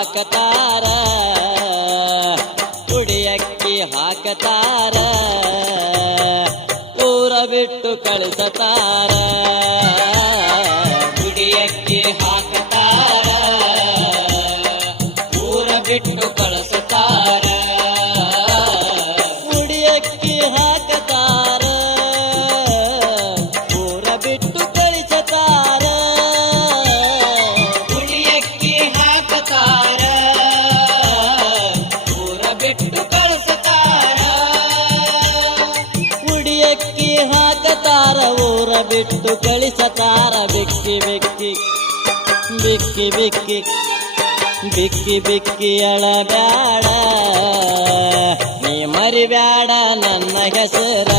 ಹಾಕತಾರ, ಕುಡಿಯಕ್ಕಿ ಹಾಕತಾರ, ಊರ ಬಿಟ್ಟು ಕಳಿಸತಾರ. ಕುಡಿಯಕ್ಕಿ ಹಾಕತಾರ, ಊರ ಬಿಟ್ಟು ಕಳಿಸತಾರ. ಕುಡಿಯಕ್ಕಿ ಹಾಕತಾರ, ಊರ ಬಿಟ್ಟು ಕಳಿಸತಾರ. ಕುಡಿಯಕ್ಕಿ ಹಾಕತಾರ, ಊರ ಬಿಟ್ಟು ಕಳಿಸತಾರ. ಕುಡಿಯಕ್ಕಿ ಹಾಕತಾರ, ಊರ ಬಿಟ್ಟು ಕಳಿಸತಾರ. ಬಿಕ್ಕಿ ಬಿಕ್ಕಿ ಬಿಕ್ಕಿ ಬಿಕ್ಕಿ ಬಿಕ್ಕಿ ಬಿಕ್ಕಿ ಅಳಬ್ಯಾಡ, ನೀ ಮರಿಬ್ಯಾಡ ನನ್ನ ಹೆಸರ.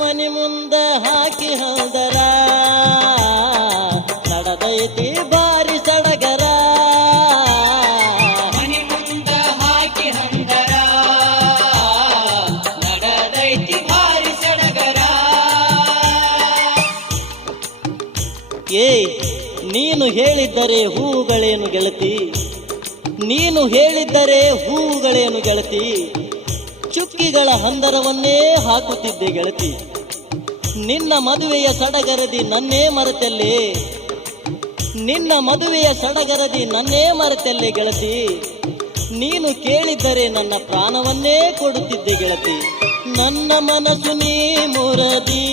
ಮನಿ ಮುಂದ ಹಾಕಿ ಹೋದರ ನಡೆದೈತಿ ಬಾರಿ ಸಡಗರ. ಮನಿ ಮುಂದ ಹಾಕಿ ಹೊಂದರ ನಡೆದೈತಿ ಬಾರಿ ಸಡಗರ. ನೀನು ಹೇಳಿದ್ದರೆ ಹೂವುಗಳೇನು ಗೆಳತಿ, ನೀನು ಹೇಳಿದ್ದರೆ ಹೂವುಗಳೇನು ಗೆಳತಿ, ಚುಕ್ಕಿಗಳ ಹಂದರವನ್ನೇ ಹಾಕುತ್ತಿದ್ದೆ ಗೆಳತಿ. ನಿನ್ನ ಮದುವೆಯ ಸಡಗರದಿ ನನ್ನೇ ಮರೆತಲ್ಲೇ, ನಿನ್ನ ಮದುವೆಯ ಸಡಗರದಿ ನನ್ನೇ ಮರೆತಲ್ಲೇ ಗೆಳತಿ. ನೀನು ಕೇಳಿದ್ದರೆ ನನ್ನ ಪ್ರಾಣವನ್ನೇ ಕೊಡುತ್ತಿದ್ದೆ ಗೆಳತಿ. ನನ್ನ ಮನಸ್ಸು ನೀ ಮುರದಿ,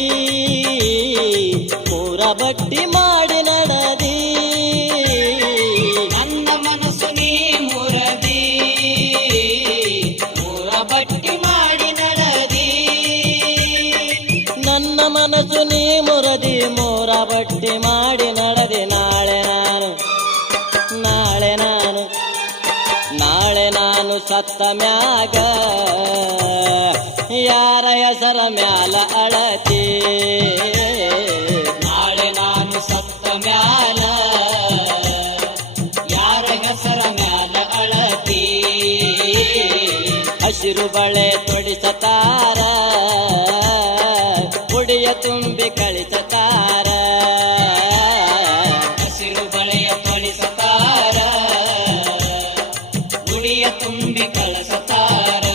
ಮೂರ ಬಟ್ಟಿ ಮಾಡಿ ನಡದಿ. ನನ್ನ ಮನಸ್ಸು ನೀ ಮುರದಿ, ಮೂರ ಬಟ್ಟಿ ಮಾಡಿ ನಡದಿ. ನನ್ನ ಮನಸ್ಸು ನೀ ಮುರದಿ, ಮೂರ ಬಟ್ಟಿ ಮಾಡಿ ನಡದಿ. ನಾಳೆ ನಾನು ನಾಳೆ ನಾನು ಸತ್ತ ಮ್ಯಾಗ ಯಾರ ಹೆಸರ ಮ್ಯಾಲ ಅಳತಿ. ನಾಳೆ ನಾನು ಸತ್ತ ಮ್ಯಾಲ ಯಾರ ಹೆಸರ ಮ್ಯಾಲ ಅಳತಿ. ಹಸಿರು ಬಳೆ ತೊಡಿಸತಾರ, ಕುಡಿಯ ತುಂಬಿ ಕಳಿಸತಾರ. ಹಸಿರು ಬಳೆಯ ತೊಡಿಸತಾರ, ಕುಡಿಯ ತುಂಬಿ ಕಳಿಸತಾರ.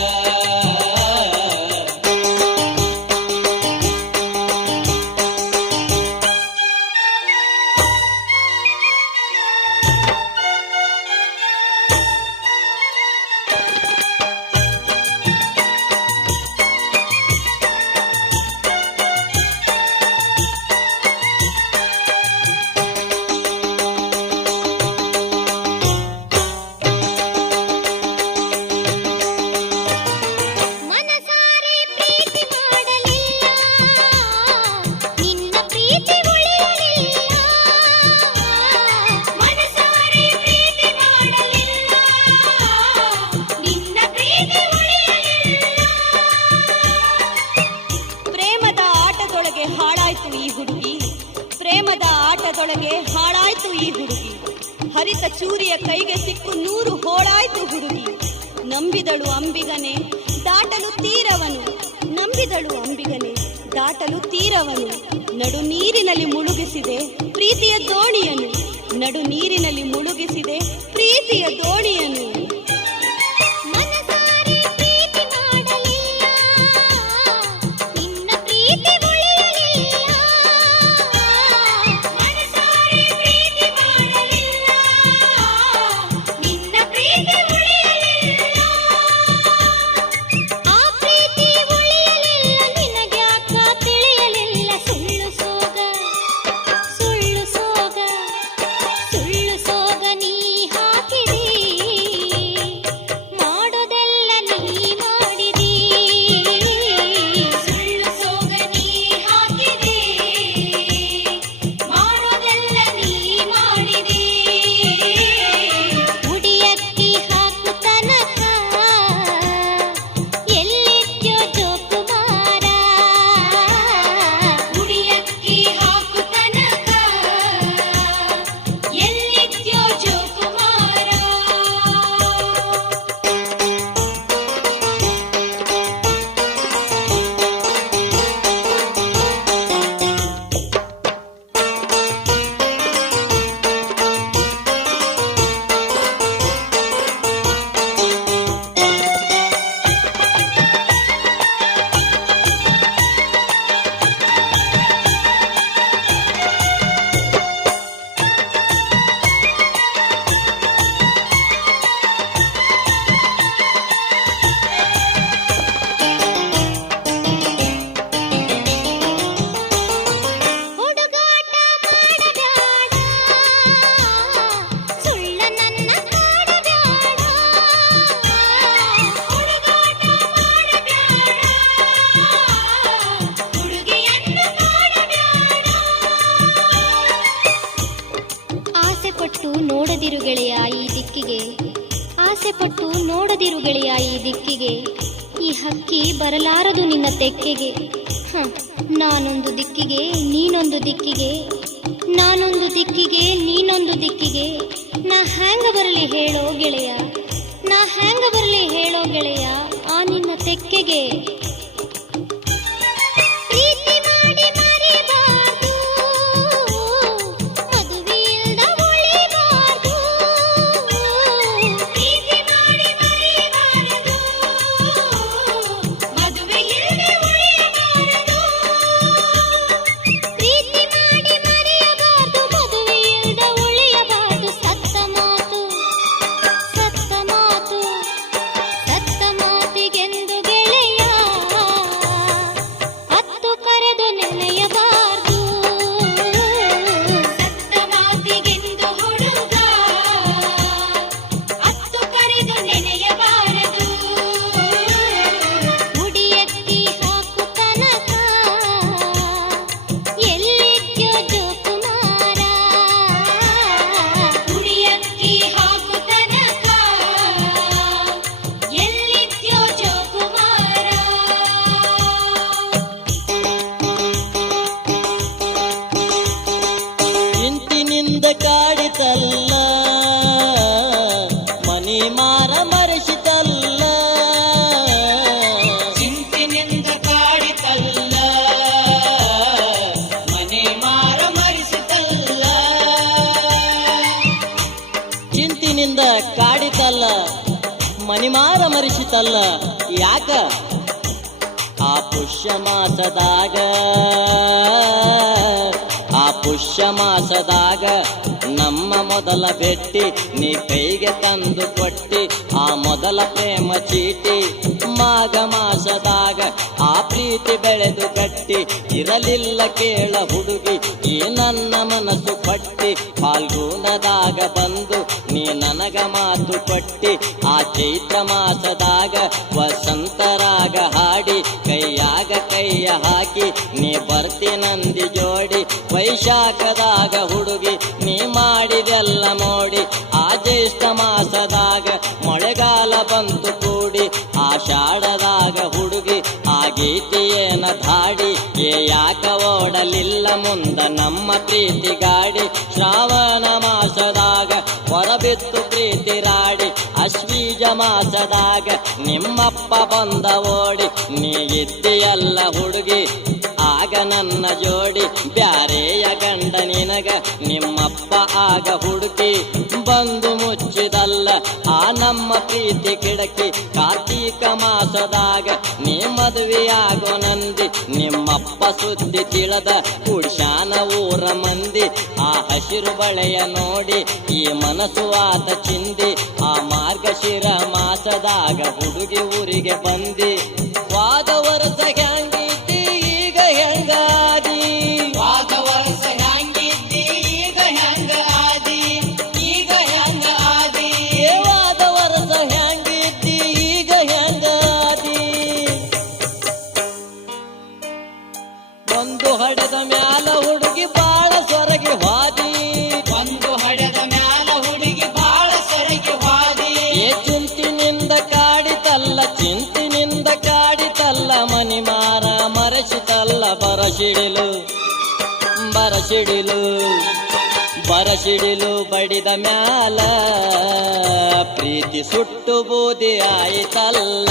ಈ ಹುಡುಗಿ, ಪ್ರೇಮದ ಆಟದೊಳಗೆ ಹಾಳಾಯ್ತು ಈ ಹುಡುಗಿ. ಹರಿತ ಚೂರಿಯ ಕೈಗೆ ಸಿಕ್ಕು 100 ಹೋಳಾಯ್ತು ಹುಡುಗಿ. ನಂಬಿದಳು ಅಂಬಿಗನೆ ದಾಟಲು ತೀರವನು, ನಂಬಿದಳು ಅಂಬಿಗನೆ ದಾಟಲು ತೀರವನು. ನಡು ನೀರಿನಲ್ಲಿ ಮುಳುಗಿಸಿದೆ ಪ್ರೀತಿಯ ದೋಣಿಯನು, ನಡು ನೀರಿನಲ್ಲಿ ಮುಳುಗಿಸಿದೆ ಪ್ರೀತಿಯ ದೋಣಿಯನು. ನೋಡದಿರು ಗೆಳೆಯ ಈ ದಿಕ್ಕಿಗೆ, ಆಸೆ ಪಟ್ಟು ನೋಡದಿರು ಗೆಳೆಯ ಈ ದಿಕ್ಕಿಗೆ. ಈ ಹಕ್ಕಿ ಬರಲಾರದು ನಿನ್ನ ತೆಕ್ಕೆಗೆ. ನಾನೊಂದು ದಿಕ್ಕಿಗೆ ನೀನೊಂದು ದಿಕ್ಕಿಗೆ, ನಾನೊಂದು ದಿಕ್ಕಿಗೆ ನೀನೊಂದು ದಿಕ್ಕಿಗೆ. ನಾ ಹ್ಯಾಂಗ ಬರಲಿ ಹೇಳೋ ಗೆಳೆಯ, ನಾ ಹ್ಯಾಂಗ ಬರಲಿ ಹೇಳೋ ಗೆಳೆಯ ಆ ನಿನ್ನ ತೆಕ್ಕೆಗೆ. ಕಾಡಿತಲ್ಲ ಮನಿ ಮಾರ ಮರೆಸಿತಲ್ಲ, ಚಿಂತಿನಿಂದ ಕಾಡಿತಲ್ಲ ಮನಿ ಮಾರ ಮರೆಸಿತಲ್ಲ, ಚಿಂತಿನಿಂದ ಕಾಡಿತಲ್ಲ ಮನಿ ಮಾರ ಮರೆಸಿತಲ್ಲ. ಯಾಕ ಆ ಪುಷ್ಯ ಮಾಸದಾಗ, ಆ ಪುಷ್ಯ ಮಾಸದಾಗ ನಮ್ಮ ಮೊದಲ ಭೇಟಿ ನೀ ಕೈಗೆ ತಂದು ಕೊಟ್ಟಿ, ಆ ಮೊದಲ ಪ್ರೇಮ ಚೀಟಿ. ಮಾಘ ಮಾಸದಾಗ ಆ ಪ್ರೀತಿ ಬೆಳೆದು ಗಟ್ಟಿ, ಇರಲಿಲ್ಲ ಕೇಳ ಹುಡುಗಿ ಈ ನನ್ನ ಮನಸ್ಸು ಪಟ್ಟಿ. ಫಾಲ್ಗುಣದಾಗ ಬಂದು ನೀ ನನಗ ಮಾತು ಕೊಟ್ಟಿ, ಆ ಚೈತ್ರ ಮಾಸದಾಗ ವಸಂತರಾಗ ಹಾಡಿ ಕೈಯಾಗ ಕೈಯ ಹಾಕಿ ನೀ ಬರ್ತಿ ನಂದಿ ಜೋಡಿ. ವೈಶಾಖದಾಗ ಹುಡುಗಿ ನೀ ಮಾಡಿದೆಲ್ಲ ಮೋಡಿ, ಆ ಜ್ಯೇಷ್ಠ ಮಾಸದಾಗ ಮಳೆಗಾಲ ಬಂತು ಕೂಡಿ. ಆಷಾಢದಾಗ ಹುಡುಗಿ ಆ ಗೀತೆಯೇನ ಧಾಡಿ, ಯಾಕ ಓಡಲಿಲ್ಲ ಮುಂದ ನಮ್ಮ ಪ್ರೀತಿ ಗಾಡಿ ಶ್ರಾವಣ ಮಾಸದಾಗ ಹೊರಬಿತ್ತು ಪ್ರೀತಿ ರಾಡಿ ಅಶ್ವೀಜ ಮಾಸದಾಗ ನಿಮ್ಮಪ್ಪ ಬಂದ ಓಡಿ ನೀ ಇದ್ದೀಯಲ್ಲ ಹುಡುಗಿ ಆಗ ನನ್ನ ಜೋಡಿ ಬ್ಯಾರೆಯ ಗಂಡ ನಿನಗ ನಿಮ್ಮಪ್ಪ ಆಗ ಹುಡುಕಿ ಬಂದು ಮುಚ್ಚಿದಲ್ಲ ಆ ನಮ್ಮ ಪ್ರೀತಿ ಕಿಡಕಿ ಕಾರ್ತೀಕ ಮಾಸದಾಗ ನೀ ಮದುವೆಯಾಗೋ ನಂದಿ ನಿಮ್ಮಪ್ಪ ಸುದ್ದಿ ತಿಳಿದ ಕುಡ್ಶಾನ ಊರ ಮಂದಿ ಆ ಹಸಿರು ಬಳೆಯ ನೋಡಿ ಈ ಮನಸ್ಸು ಆತ ಚಿಂದಿ ಆ ಮಾರ್ಗಶಿರ ಮಾಸದಾಗ ಹುಡುಗಿ ಊರಿಗೆ ಬಂದಿ ವಾದ ವರ್ಷ ಹ್ಯಾಂಗಿದ್ದಿ ಈಗ ಹೆಂಗಾದಿ ವಾದ ವರ್ಷ ಹ್ಯಾಂಗಿದ್ದಿ ಈಗ ಹೆಂಗ ಆದಿ ಈಗ ಹೆಂಗ ಆದಿ ವಾದ ವರ್ಷ ಹ್ಯಾಂಗಿದ್ದಿ ಈಗ ಹೆಂಗ ಆದಿ ಒಂದು ಹಡೆದ ಮ್ಯಾಲ ಹುಡುಗಿ ಬಾಳ ಸೊರಗಿ ಹಾದಿ ಒಂದು ಹಡೆದ ಮ್ಯಾಲ ಹುಡುಗಿ ಬಾಳ ಸೊರಗಿ ಹಾದಿ ಚಿಂತಿನಿಂದ ಕಾಡಿತಲ್ಲ ಚಿಂತಿನಿಂದ ಕಾಡಿತಲ್ಲ ಮನಿ ಮಾರ ಮರಸಿತಲ್ಲ ಬರಸಿಡಿಲು ಬರಸಿಡಿಲು ಬರಸಿಡಿಲು ಬಡಿದ ಮ್ಯಾಲ ಪ್ರೀತಿ ಸುಟ್ಟು ಬೂದಿ ಆಯಿತಲ್ಲ